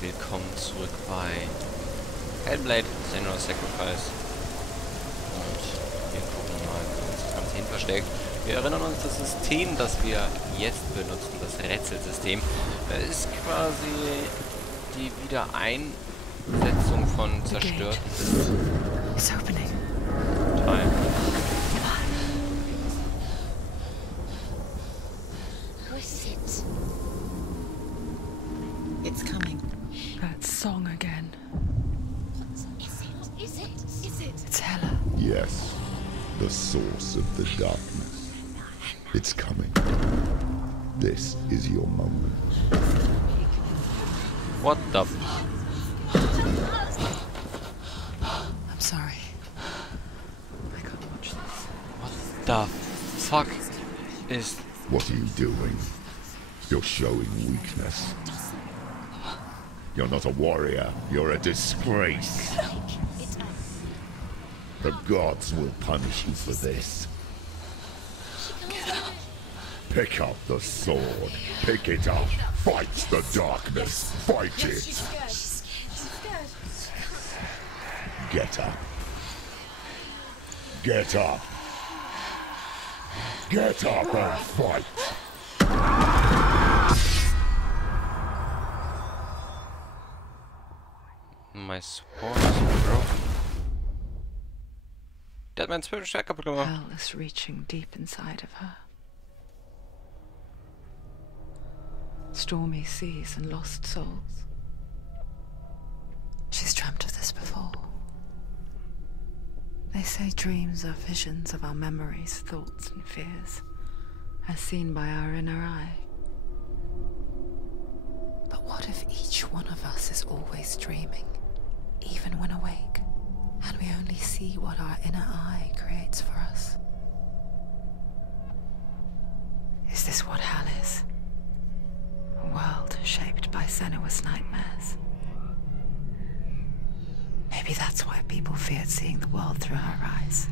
Willkommen zurück bei Hellblade, Senua Sacrifice. Und wir gucken mal, wo uns das Ganze hin versteckt. Wir erinnern uns, das System, das wir jetzt benutzen, das Rätselsystem, ist quasi die Wiedereinsetzung von zerstörten Teilen. It's coming. That song again. Is it? It's Hella. Yes, the source of the darkness. It's coming. This is your moment. What the I'm sorry. I can't watch this. What the fuck is... What are you doing? You're showing weakness. You're not a warrior. You're a disgrace. The gods will punish you for this. Pick up the sword. Pick it up. Fight the darkness. Fight it. Get up. Get up. Get up and fight. My sword is broken. Dead man's spirit shack up. Hell is reaching deep inside of her. Stormy seas and lost souls. She's dreamt of this before. They say dreams are visions of our memories, thoughts and fears, as seen by our inner eye. But what if each one of us is always dreaming, even when awake, and we only see what our inner eye creates for us? Is this what hell is? A world shaped by Senua's nightmares. Maybe that's why people feared seeing the world through her eyes.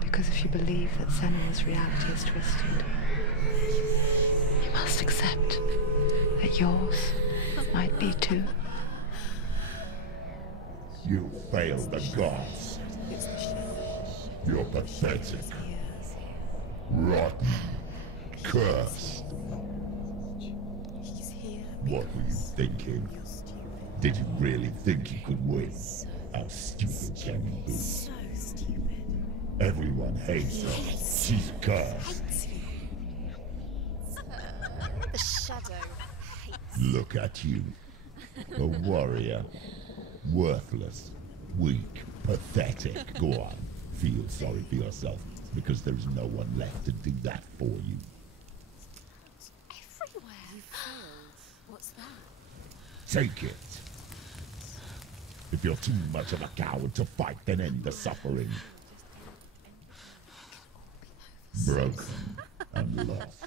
Because if you believe that Senua's reality is twisted, you must accept that yours might be too. You failed the gods. You're pathetic. Rotten. Cursed. What were you thinking? Did you really think you could win? How stupid can you be? So stupid. Everyone hates her. She's cursed. The shadow hates. Look at you. A warrior. Worthless. Weak. Pathetic. Go on. Feel sorry for yourself, because there is no one left to do that for you. Everywhere. You failed. What's that? Take it. If you're too much of a coward to fight, then end the suffering. Broken and lost.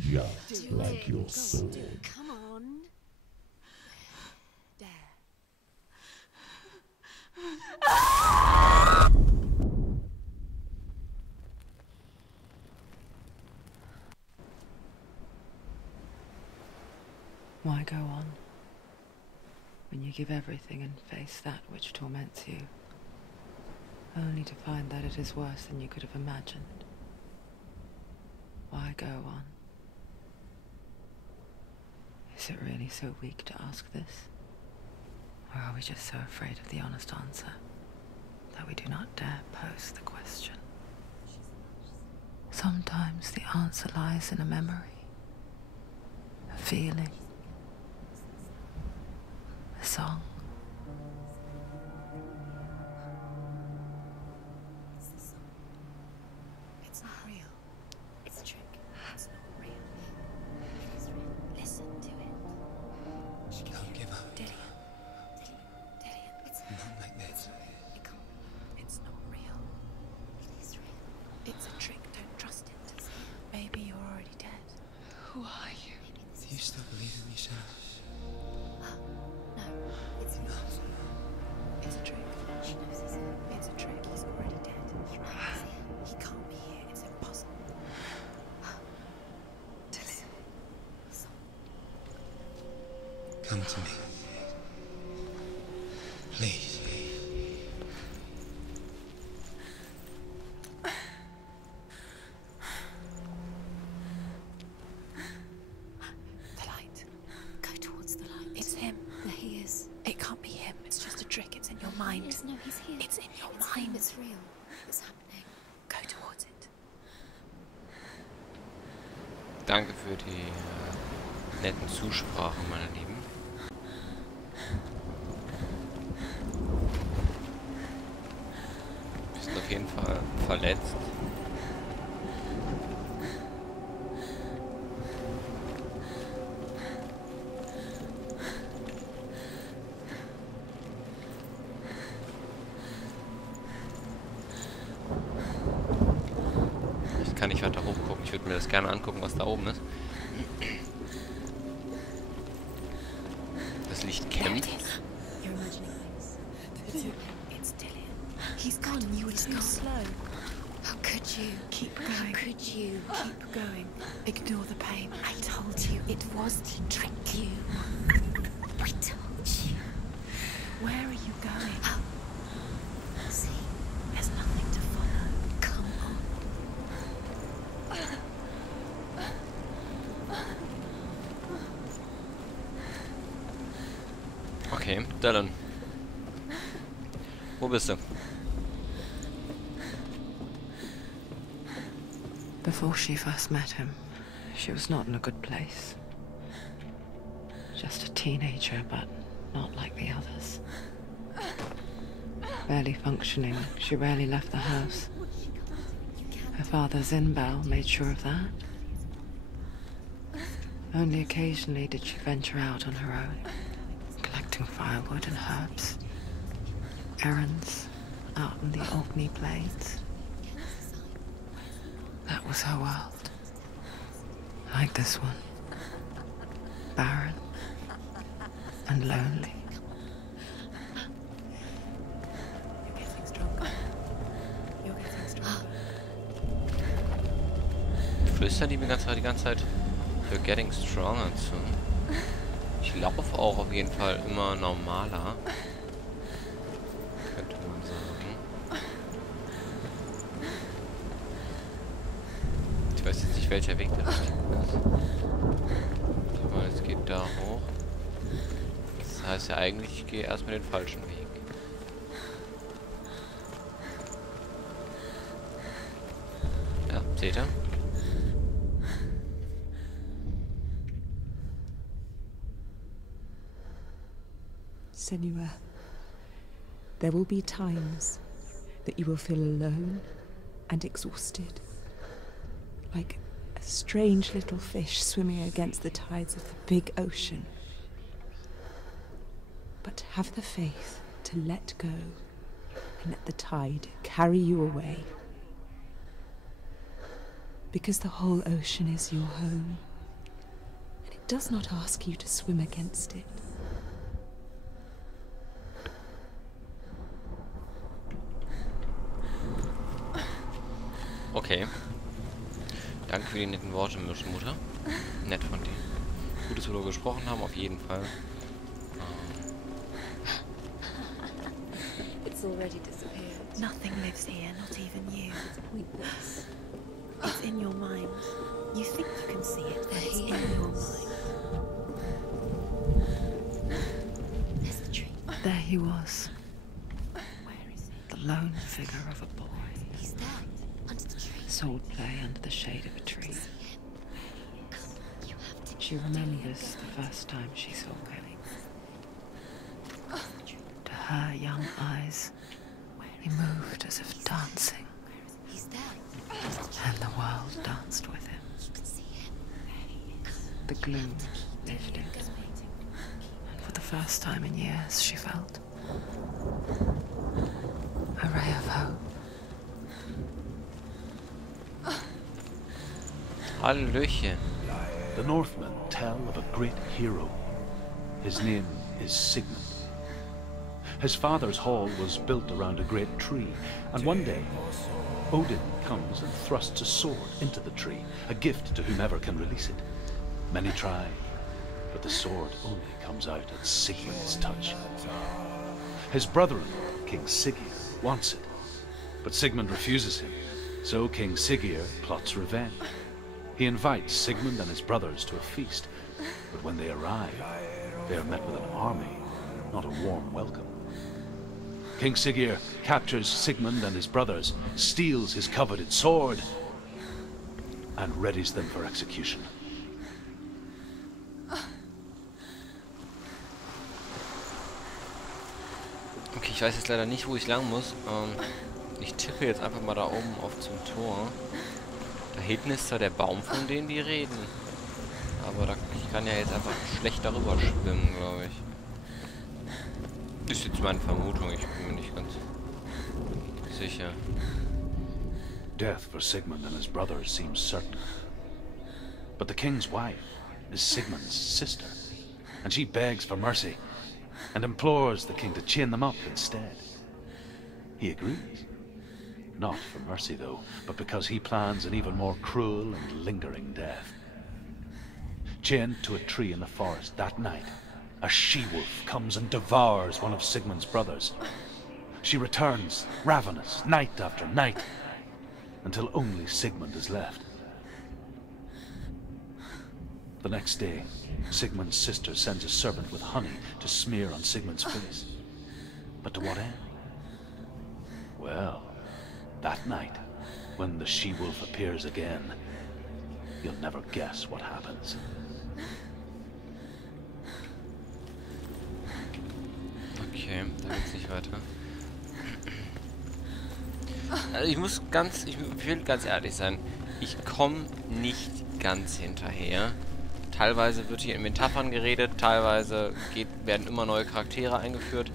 Just like your sword. Come on. There. Why go on, when you give everything and face that which torments you, only to find that it is worse than you could have imagined? Why go on? Is it really so weak to ask this? Or are we just so afraid of the honest answer that we do not dare pose the question? Sometimes the answer lies in a memory, a feeling, a song. It's not real. It's a trick. It's not real. It is real. Listen to it. Don't give up. Dillian. It's Not like this. It can't be. It's not real. It is real. It's a trick. Don't trust it. Maybe you're already dead. Who are you? Do you still believe in me, Senua? No, it's not. It's a trick. She knows he's here. It's a trick. He's already dead. He can't be here. It's impossible. Dillian. Come to me. Please. The light. Go towards the light. It's him. There he is. It can't be him. It's just a trick. It's in your mind. Yes, no, he's here. It's in your mind. It's real. It's happening. Go towards it. Danke für die netten Zusprachen, meine Lieben. Wir sind auf jeden Fall verletzt. Ich kann nicht weiter hochgucken. Ich würde mir das gerne angucken, was da oben ist. Das Licht kämpft. You're imagining things. It's Dillian. He's gone. You were too slow. How could you? Keep going. How could you? Keep going. Ignore the pain. I told you it was to trick you. I told you. Where are you going? See, there's nothing to follow. Come on. Okay, Dylan. Wo bist du? Before she first met him, she was not in a good place. Just a teenager, but not like the others. Barely functioning, she rarely left the house. Her father, Zinbao, made sure of that. Only occasionally did she venture out on her own, collecting firewood and herbs. Errands out in the Orkney Plains. That was her world. Like this one. Barren and lonely. You're getting stronger. You're getting stronger. Flüstern die mir die ganze Zeit für Getting Stronger zu. Ich laufe auch auf jeden Fall immer normaler. Könnte man sagen. Ich weiß jetzt nicht, welcher Weg der richtige ist. Ich meine, es geht da hoch. Das heißt ja eigentlich, ich gehe erstmal den falschen Weg. Ja, seht ihr? Senua, there will be times that you will feel alone and exhausted, like a strange little fish swimming against the tides of the big ocean. But have the faith to let go and let the tide carry you away. Because the whole ocean is your home, and it does not ask you to swim against it. Okay. Danke für die netten Worte, Mutter. Nett von dir. Gut, dass wir darüber gesprochen haben, auf jeden Fall. It's already disappeared. Nothing lives here, not even you. It's pointless. It's in your mind. You think you can see it, but it's in your mind. There's the tree. There he was, Where is he? the lone figure of a boy. He's there, under the tree. Sword play under the shade of a tree. You have to. She remembers the first time she saw him. To her young eyes, he moved as if dancing, He's there. and the world danced with him. You can see him. The gloom lifted, and for the first time in years she felt a ray of hope. Hallöchen. The Northmen tell of a great hero. His name is Sigmund. His father's hall was built around a great tree, and one day Odin comes and thrusts a sword into the tree, a gift to whomever can release it. Many try, but the sword only comes out at Sigmund's touch. His brother-in-law, King Siggeir, wants it, but Sigmund refuses him, so King Siggeir plots revenge. He invites Sigmund and his brothers to a feast, but when they arrive, they are met with an army, not a warm welcome. King Siggeir captures Sigmund and his brothers, steals his coveted sword, and readies them for execution. Okay, ich weiß jetzt leider nicht, wo ich lang muss. Ich tippe jetzt einfach mal da oben auf zum Tor. Da hinten ist zwar der Baum, von dem die reden. Aber da, ich kann ja jetzt einfach schlecht darüber schwimmen, glaube ich. Ist jetzt meine Vermutung, ich bin mir nicht ganz sicher. Death for Sigmund and his brothers seems certain. But the king's wife is Sigmund's sister, and she begs for mercy and implores the king to chain them up instead. He agrees. Not for mercy, though, but because he plans an even more cruel and lingering death. Chained to a tree in the forest that night, a she-wolf comes and devours one of Sigmund's brothers. She returns, ravenous, night after night, until only Sigmund is left. The next day, Sigmund's sister sends a servant with honey to smear on Sigmund's face. But to what end? Well, that night, when the she-wolf appears again, you'll never guess what happens. Okay, da geht's nicht weiter. Also ich will ganz ehrlich sein, ich komme nicht ganz hinterher. Teilweise wird hier in Metaphern geredet, teilweise werden immer neue Charaktere eingeführt,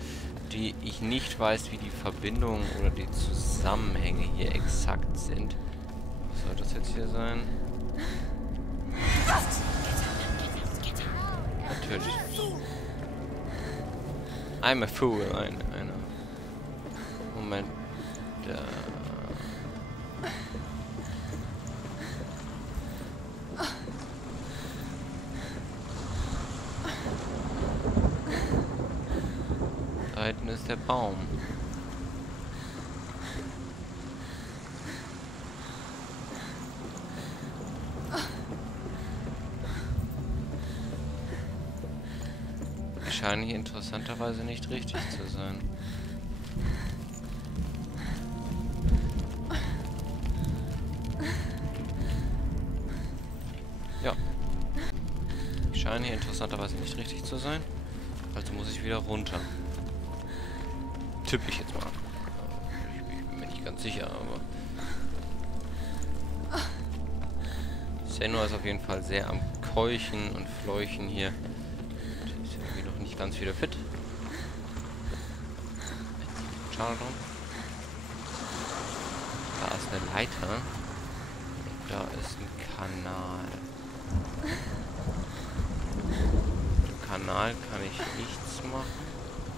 die ich nicht weiß, wie die Verbindungen oder die Zusammenhänge hier exakt sind. Was soll das jetzt hier sein? Natürlich. I'm a fool. Moment. Da hinten ist der Baum. Scheinen hier interessanterweise nicht richtig zu sein. Ja. Die scheinen hier interessanterweise nicht richtig zu sein. Also muss ich wieder runter. Tippe ich jetzt mal. Ich bin mir nicht ganz sicher, aber... Senua ist auf jeden Fall sehr am Keuchen und Fleuchen hier. Ist irgendwie noch nicht ganz wieder fit. Schade drum. Da ist eine Leiter. Und da ist ein Kanal. Mit dem Kanal kann ich nichts machen.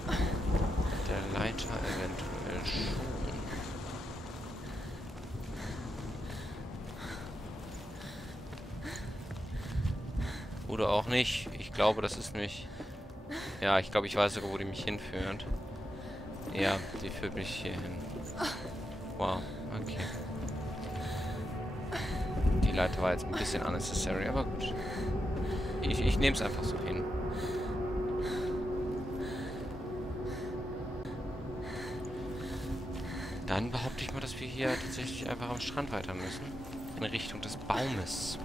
Mit der Leiter eventuell schon. Oder auch nicht. Ich glaube, das ist nämlich... Ja, ich glaube, ich weiß sogar, wo die mich hinführt. Ja, die führt mich hier hin. Wow, okay. Die Leiter war jetzt ein bisschen unnecessary, aber gut. Ich nehme es einfach so hin. Dann behaupte ich mal, dass wir hier tatsächlich einfach am Strand weiter müssen. In Richtung des Baumes.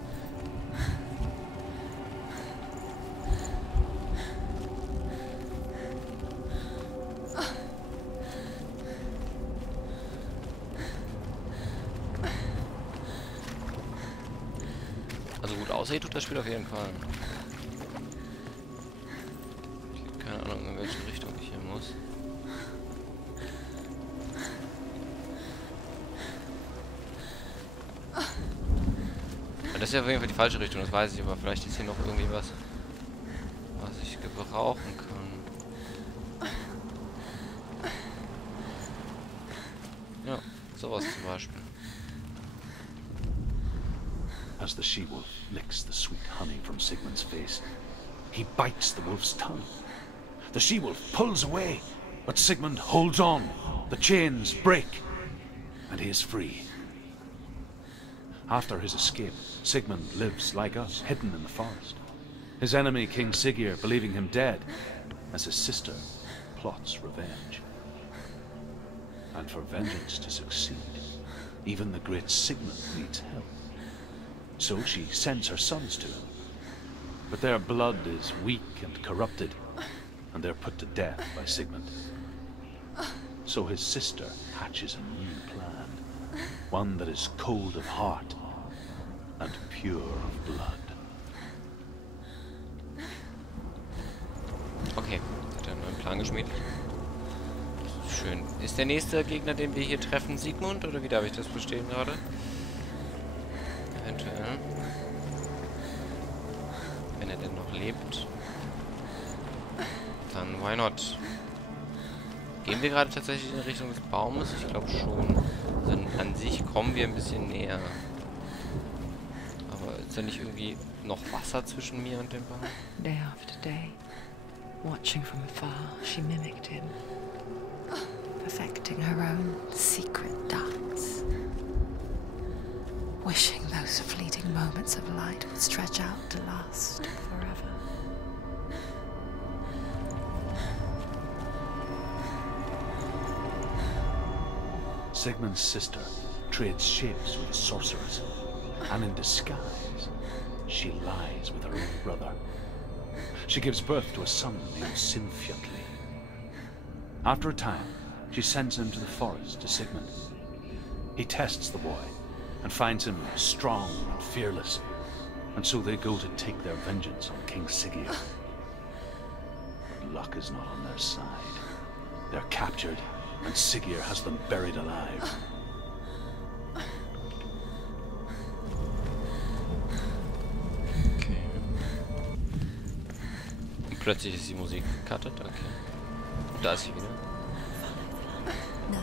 Also gut aussieht tut das Spiel auf jeden Fall. Ich habe keine Ahnung, in welche Richtung ich hier muss. Das ist ja auf jeden Fall die falsche Richtung, das weiß ich, aber vielleicht ist hier noch irgendwie was ich gebrauchen kann. Ja, sowas zum Beispiel. As the she-wolf licks the sweet honey from Sigmund's face, he bites the wolf's tongue. The she-wolf pulls away, but Sigmund holds on. The chains break, and he is free. After his escape, Sigmund lives like us, hidden in the forest. His enemy, King Siggeir, believing him dead, as his sister plots revenge. And for vengeance to succeed, even the great Sigmund needs help. So she sends her sons to him. But their blood is weak and corrupted, and they're put to death by Sigmund. So his sister hatches a new plan, one that is cold of heart and pure of blood. Okay, hat er einen neuen Plan geschmiedet. Schön. Ist der nächste Gegner, den wir hier treffen, Sigmund? Oder wie darf ich das verstehen gerade? Eventuell. Wenn er denn noch lebt. Dann why not? Gehen wir gerade tatsächlich in Richtung des Baumes? Ich glaube schon. Also an sich kommen wir ein bisschen näher. Aber ist da nicht irgendwie noch Wasser zwischen mir und dem Baum? Day after day, watching from afar, she mimicked him, perfecting her own secret dance, wishing those fleeting moments of light would stretch out to last forever. Sigmund's sister trades shapes with the sorceress, and in disguise, she lies with her own brother. She gives birth to a son named Sinfjotli. After a time, she sends him to the forest to Sigmund. He tests the boy and finds him strong and fearless, and so they go to take their vengeance on King Siggeir. But luck is not on their side. They're captured, and Siggeir has them buried alive. Okay. Und plötzlich ist die Musik gecuttet, okay. Und da ist sie wieder. No,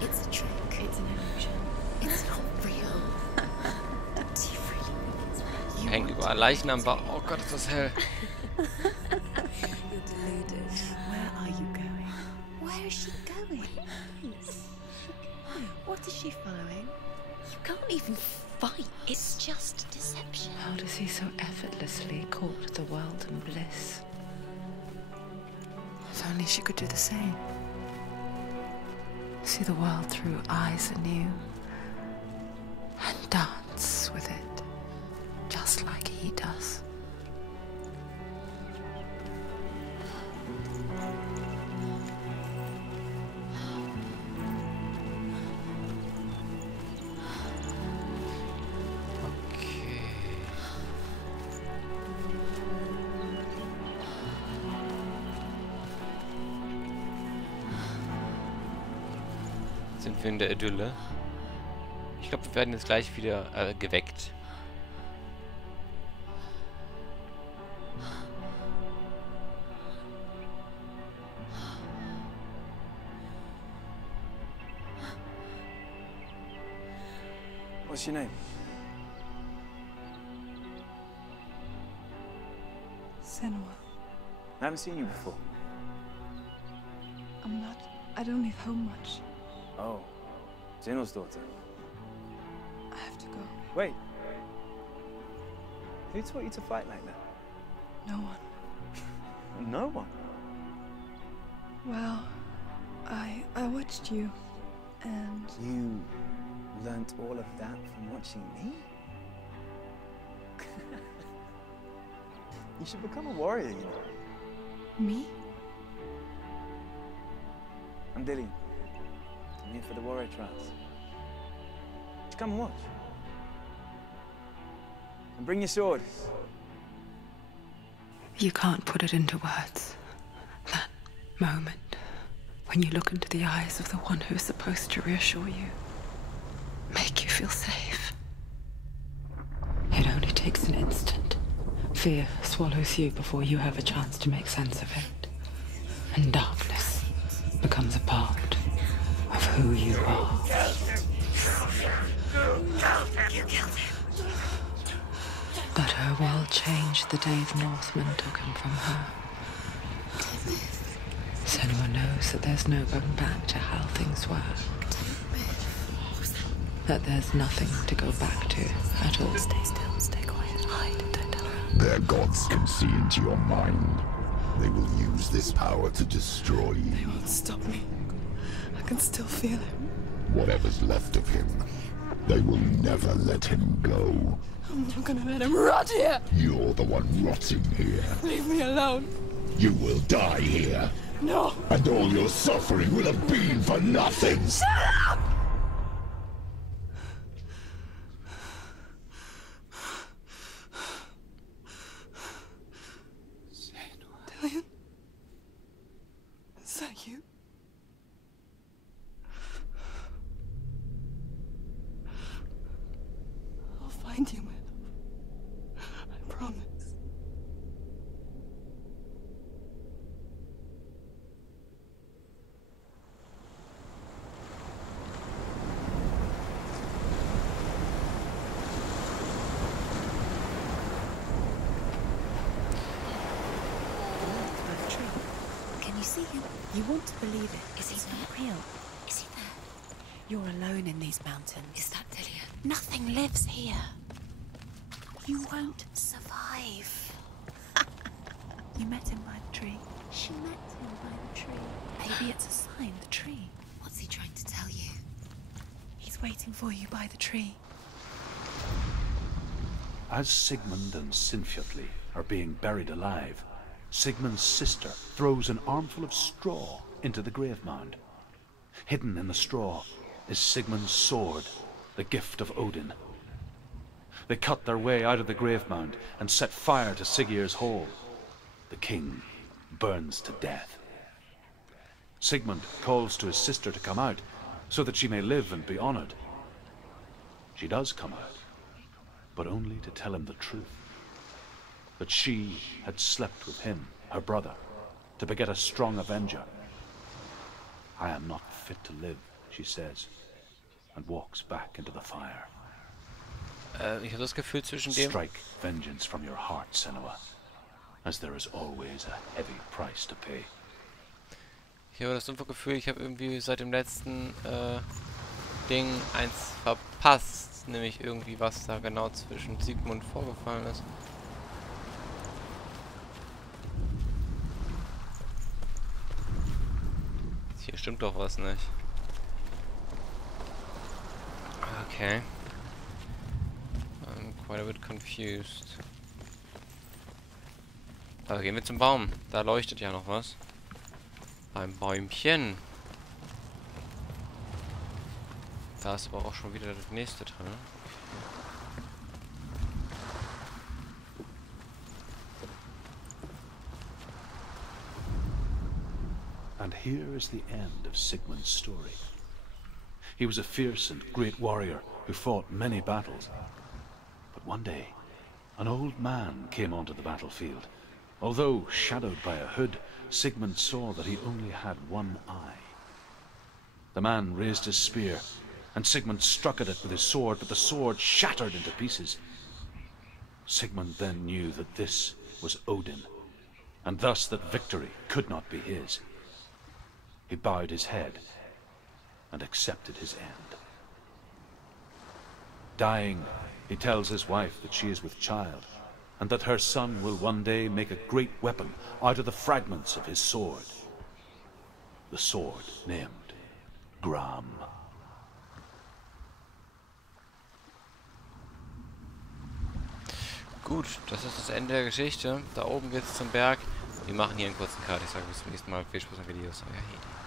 it's a trick. It's an illusion. It's not real. Do you really think it's real? Hängt überall Leichen am Bauch. Oh Gott, ist das hell. You're deluded. Where are you going? Where is she going? What is she following? You can't even fight. It's just deception. How does he so effortlessly court the world and bliss? If only she could do the same. See the world through eyes anew and dance with it, just like he does. Sind wir in der Idylle? Ich glaube, wir werden jetzt gleich wieder geweckt. What's your name? Senua. I haven't seen you before. I don't leave home much. Oh, Zenua's daughter. I have to go. Wait. Who taught you to fight like that? No one. No one. Well, I watched you, and You learnt all of that from watching me? You should become a warrior, you know. me? I'm Dillian. I'm here for the warrior trials. Just come and watch. And bring your sword. You can't put it into words. That moment when you look into the eyes of the one who's supposed to reassure you, make you feel safe. It only takes an instant. Fear swallows you before you have a chance to make sense of it. And darkness becomes a part of who you are. You killed him. But Her world changed the day the Northmen took him from her. Senua knows that there's no going back to how things were. That there's nothing to go back to at all. Stay still, stay quiet, hide, don't tell her. Their gods can see into your mind. They will use this power to destroy you. They won't stop me. I can still feel him. Whatever's left of him, they will never let him go. I'm not gonna let him rot here. You're the one rotting here. Leave me alone. You will die here. No. And all your suffering will have been for nothing. Shut up! Dillion? Is that you? I'll find you, my love. I promise. Can you see him? You want to believe it. Is he It's there? not real. Is he there? You're alone in these mountains. Is that Dillion? Nothing lives here. You won't survive. You met him by the tree. She met him by the tree. Maybe it's a sign, the tree. What's he trying to tell you? He's waiting for you by the tree. As Sigmund and Sinfjotli are being buried alive, Sigmund's sister throws an armful of straw into the grave mound. Hidden in the straw is Sigmund's sword, the gift of Odin. They cut their way out of the grave mound and set fire to Siggeir's hall. The king burns to death. Sigmund calls to his sister to come out so that she may live and be honored. She does come out, but only to tell him the truth. That she had slept with him, her brother, to beget a strong avenger. I am not fit to live, she says, and walks back into the fire. Ich habe das Gefühl zwischen dem... Strike vengeance from your heart, Senua, as there is always a heavy price to pay. Ich habe das dumpfe Gefühl, ich habe irgendwie seit dem letzten Ding eins verpasst. Nämlich irgendwie, was da genau zwischen Sigmund vorgefallen ist. Hier stimmt doch was nicht. Okay. I'm quite a bit confused. Aber gehen wir zum Baum. Da leuchtet ja noch was. Beim Bäumchen. Da ist aber auch schon wieder das nächste drin. And here is the end of Sigmund's story. He was a fierce and great warrior who fought many battles. But one day, an old man came onto the battlefield. Although shadowed by a hood, Sigmund saw that he only had one eye. The man raised his spear, and Sigmund struck at it with his sword, but the sword shattered into pieces. Sigmund then knew that this was Odin, and thus that victory could not be his. He bowed his head and accepted his end. Dying, he tells his wife that she is with child, and that her son will one day make a great weapon out of the fragments of his sword. The sword named Gram. Gut, das ist das Ende der Geschichte. Da oben geht's zum Berg. Wir machen hier einen kurzen Cut. Ich sage bis zum nächsten Mal. Viel Spaß mit Videos. Euer Hedi.